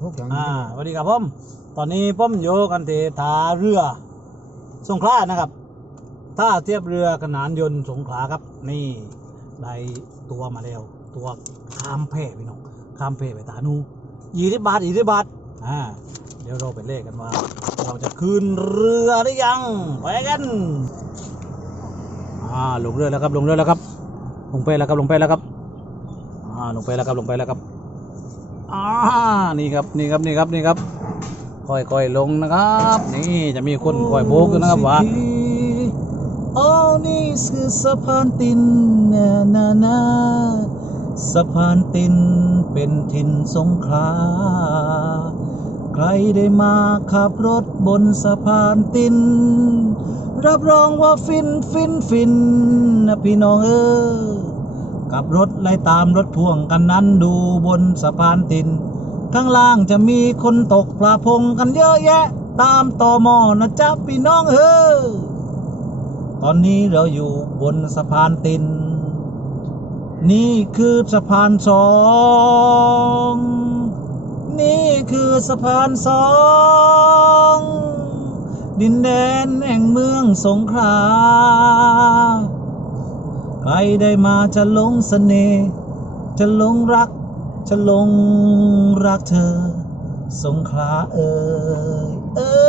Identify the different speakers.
Speaker 1: พวกอย่าง
Speaker 2: อ่าสวัสดีครับผมตอนนี้ผมอยู่กันที่ท่าเรือสงขลานะครับท่าเทียบเรือขนานยนต์สงขลาครับ นี่ได้ตัวมาแล้ว ตัวข้ามแพพี่น้องข้ามแพไปตานูยี่สิบบาทยี่สิบบาทอ่าเดี๋ยวเราไปเลขกันว่า เราจะคืนเรือหรือยังไปกันอ่าลงเรือแล้วครับลงเรือแล้วครับ ลงไปแล้วครับลงไปแล้วครับอ่าลงไปแล้วครับลงไปแล้วครับ อ่านี่ครับนี่ครับนี่ครับนี่ครับค่อยๆลงนะครับ นี่จะมีคนค่อยโบกอยู่นะครับว่าโอ้นี่คือสะพานตินนานานาสะพานตินเป็นถิ่นสงขลาใครได้มาขับรถบนสะพานติน รับรองว่าฟินฟินฟินนะพี่น้องเออ กับรถไล่ตามรถพ่วงกันนั้นดูบนสะพานติน ข้างล่างจะมีคนตกปลาพงกันเยอะแยะ ตามต่อมอนะจ๊ะพี่น้องเฮ้อตอนนี้เราอยู่บนสะพานติน นี่คือสะพานสอง นี่คือสะพานสอง ดินแดนแห่งเมืองสงขลา ใครได้มาจะหลงเสน่ห์จะหลงรัก จะหลงรักเธอ สงขลาเอ่ยเอ่ย